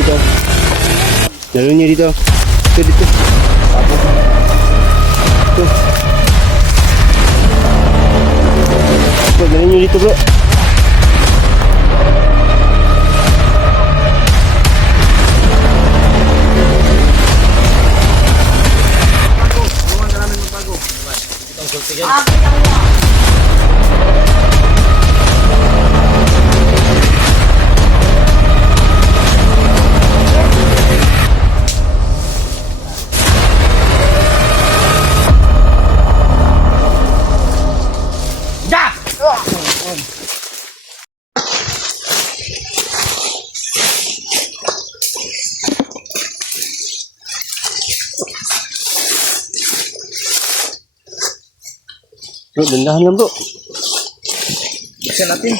dito. Dalhin nyo dito. Ito dito. Ito. Bro, dalhin nyo dito bro. Bro, dandahan lang bro. Bisa natin.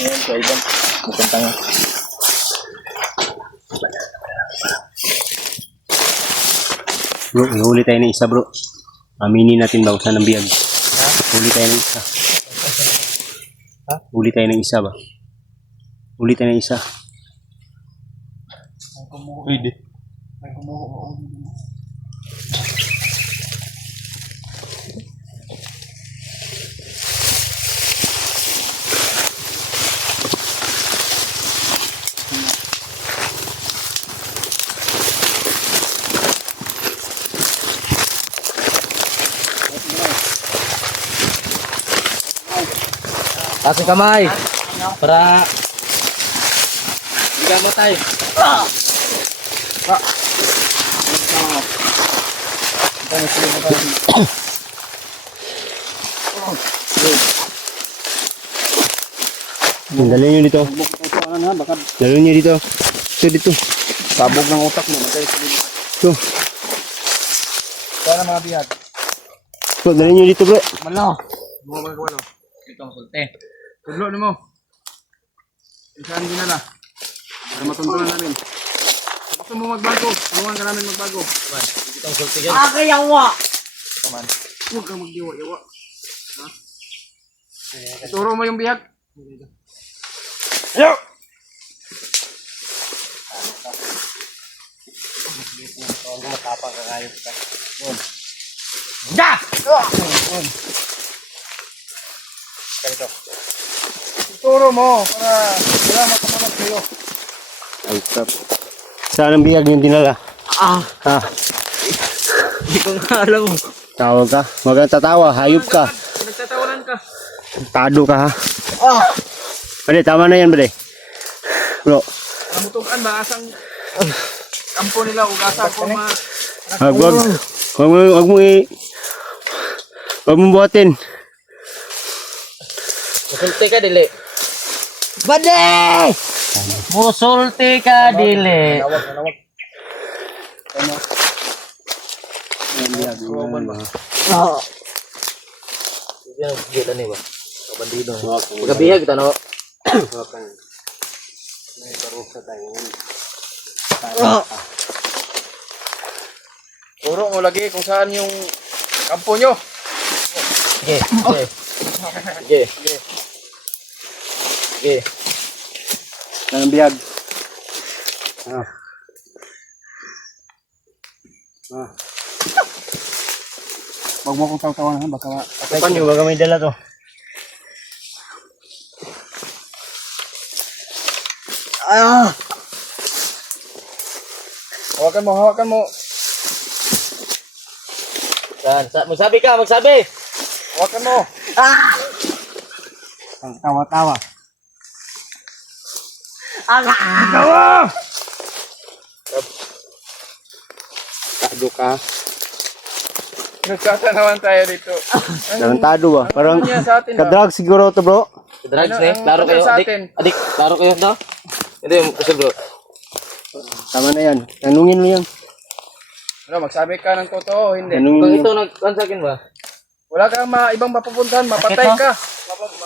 Ayan, so ibang magkanta nga. Bro, ihuli tayo ng isa bro. Aminin natin ba kung saan ang biyag? Ha? Huli tayo ng isa. Ha? Huli tayo ng isa ba? Huli tayo ng isa. Pwede. Taas ang kamay para hindi ka matay. Dalhin nyo dito. Dalhin nyo dito. Ito dito. Sabog ng utak mo. Ito. Sana mga bihag. Bro, dalhin nyo dito bro. Malo. Mga mga walo. Ito ang sulte. Tudlo na mo. Isaan din na. Para matuntunan namin. Gusto mo magbago. Tulungan ka namin magbago. Ito ang sulte yan. Yawa. Kaman. Huwag kang magdiwa-yawa. Ha? Ituro mo yung bihag. Ayaw! Matapang ka kayo. Da! Ganito. Ituro mo para wala makamanap kayo. Ay, stop. Saan ang biyag yung dinala? Ah, Ha? hindi ko nga alam. Tawag ka? Huwag kang tatawa. Hayop ka. Nagtatawanan ka. Tado ka ha. Ah, Bale, tama na yan bale. Bro, Namutugan ba? Asang kampo nila o asa ko ma... wag mo buhatin. musulti ka dili. Bade! Musulti ka dili. Nawag. Ah. Yan, gila ni ba? Bandido. Magabihag kita no. May parusa tayo. Turo mo lagi kung saan yung kampo nyo. Sige, sige. Sige. Sige. Saan ang biyag? Ah. Huwag mo kong taw-tawan ha, baka Tapan nyo, baga may dala to. Ah! hawakan mo. Magsabi ka, magsabi! Hawakan mo. Ah! Tawa. Ah! Tado ka. Nagsasanawan tayo dito. Tarantado ba? Parang Ano yan sa atin, ka-drug siguro to bro. Drugs Ano ni? ang Laro kayo, sa adik. atin? Adik, laro kayo daw? Hindi, kasi bro. Tama na yan. Tanungin mo yan. Ano, magsabi ka ng totoo, hindi. Kung Tanungin ito mo. nagkan sa akin ba? Wala kang ibang mapupuntahan, mapatay Sakit, no? ka.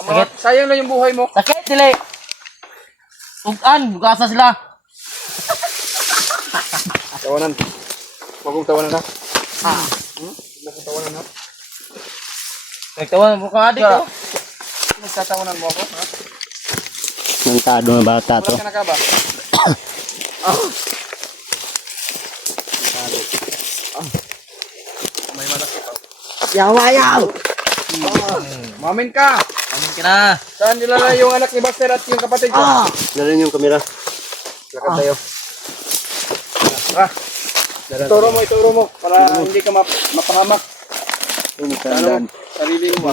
Sakit. Sayang lang yung buhay mo. Sakit, dili. Ugan, bugasa sila. Tawanan. Huwag kong tawanan ha. Huwag kong tawanan ha. Nagtawan mo kang adik ko. Nagtatawanan mo ako ha. Nantado na bata to. Wala ka na ka ba? May malaki pa. Yawayaw. Mamin ka! Amin ka na. Saan nilala yung anak ni Buster at yung kapatid ko? Dala yung kamera. Lakad tayo. Ah, ituro mo para hindi ka mapahamak. Ano, sarili mo.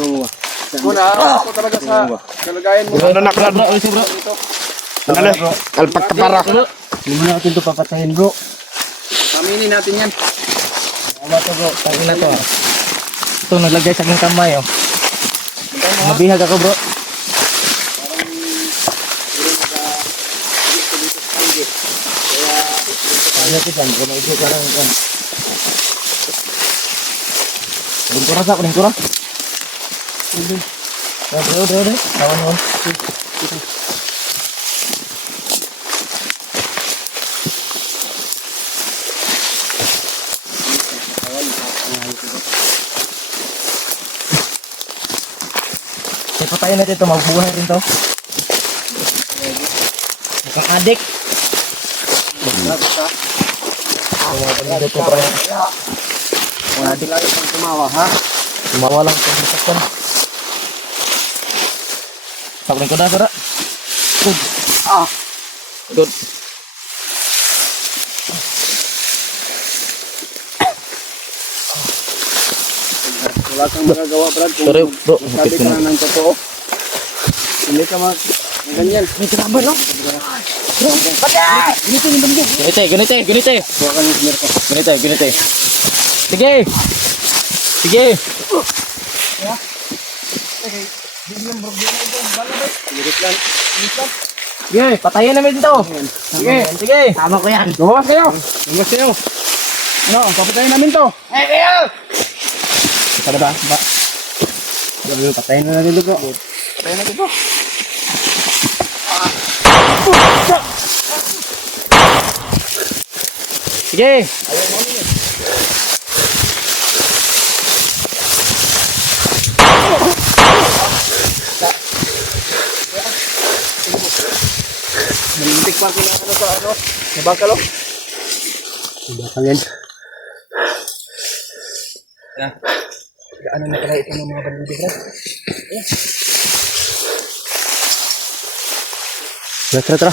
Una, ako talaga sa kalagayan mo. Anak bro, bro. Dito. Kalpak ka para. Hindi mo natin ito papatayin bro. Aminin natin yan. Tama to bro, tangin na to. Ito, naglagay sa aking kamay oh. Mabihag ako bro. Lingkura sa, lingkura. Udah. Tawan mo. Patayin natin ito, magbuhay rin to. Mukhang adik. Mga adik lang pang tumawa, ha? Tumawa lang ito sa sakon. Sakunin ko na, Sara. Good. Good. Wala kang magagawa, Brad. Kung Sorry, bro. sabi ka lang ng totoo. Hindi ka ganyan. May tinambal, no? Ganite. Huwag ka ng smear ko. Ganite. Sige. Sige, patayin namin ito. Sige. Tama ko yan. Lumabas kayo. Ano, papatayin namin to. Ito na ba? Patayin na natin ito bro. Patayin natin to. Sige. Malintik pa kina sa sa bangkalo. Bakal yan. Ano na pala ito ng mga bandido, Brad? Tara.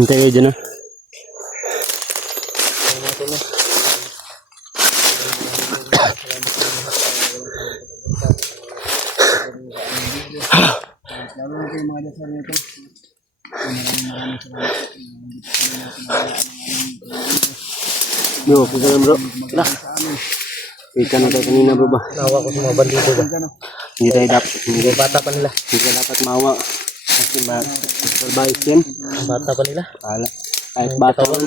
Hintay kayo dyan ah. Bro, kita lang bro. Tara. Kita na tayo kanina bro ba? Nawa ko sa mga bandido ba? Hindi tayo dapat. Hindi Bata pa nila. dapat mawa. Kasi survive yan. Bata pa nila. Kala. Kahit bata man.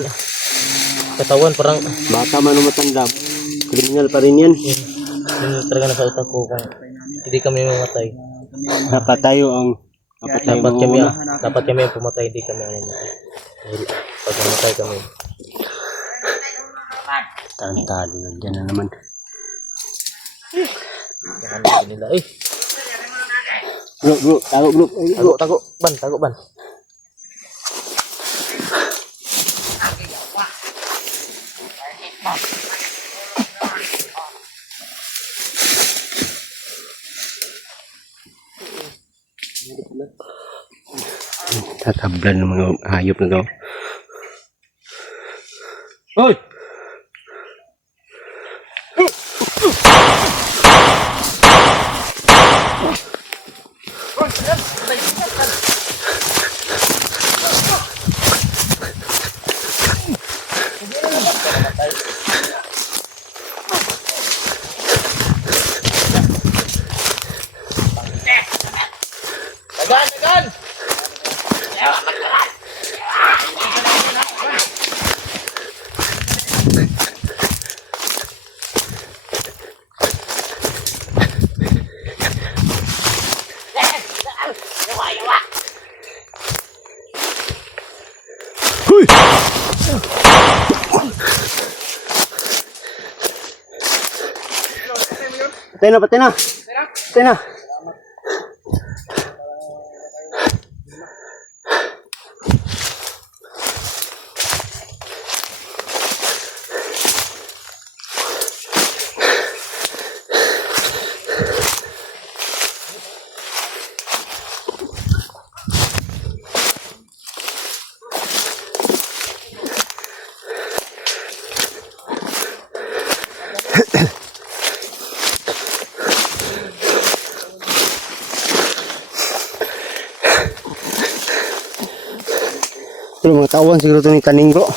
Katawan parang Bata man o matanda. Kriminal pa rin yan. yun talaga nasa utak ko kung hindi kami mamatay. Dapat tayo ang Dapat kami ang pumatay, hindi kami ang mamatay. Dahil pag mamatay kami, Tantado na dyan na naman. kahanapin nila. Bro, tago bro. Tago ban. Tatablan ng mga hayop na to. Hoy! Dagan, dagan! Huy! Patay na, patay na. Patay na. Ito mga tawang siguro ito ni Kaning bro.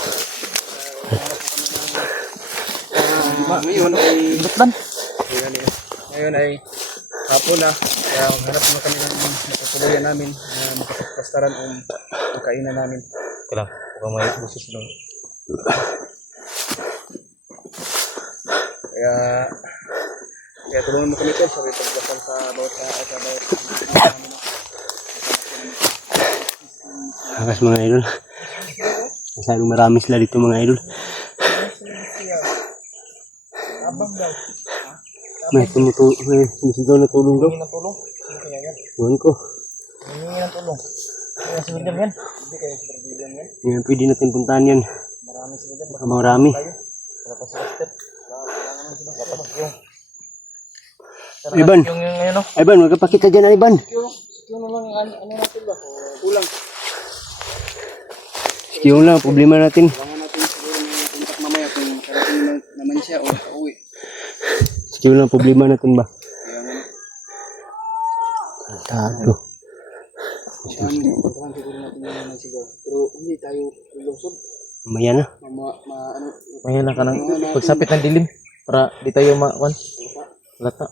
Ngayon ay Butlan. ngayon ay hapon na. Kaya hanap naman kami ng matutuluyan namin na makapagpastaran o makainan namin. Kailang, huwag may busis doon. Kaya tulungan mo kami ito sa pagdasal sa bawat Akas mga idol. Masyadong marami sila dito mga idol. May sumisigaw na tulong daw. Humingi ng tulong. Sino kaya yan? Huwag ko. Humingi ng tulong. Kaya si William yan. Hindi kaya si William yan. Yan, pwede natin puntahan yan. Marami sila dyan. Baka marami. Wala pa sila step. Wala pa yung... Iban. Yung ngayon no? Iban, magkapakita dyan Iban. Yung naman ano natin ba? kulang. Yung lang, problema natin. Kailangan natin siguro ng contact mamaya kung karating naman siya o uuwi. Yung lang, problema natin ba? Kaya nga, Tado. puntahan siguro natin yung nagsigaw. Pero hindi tayo lulusod. Mamaya na. Ano, Ngayon na ka nang pagsapit ng dilim. Para di tayo ma... Lata.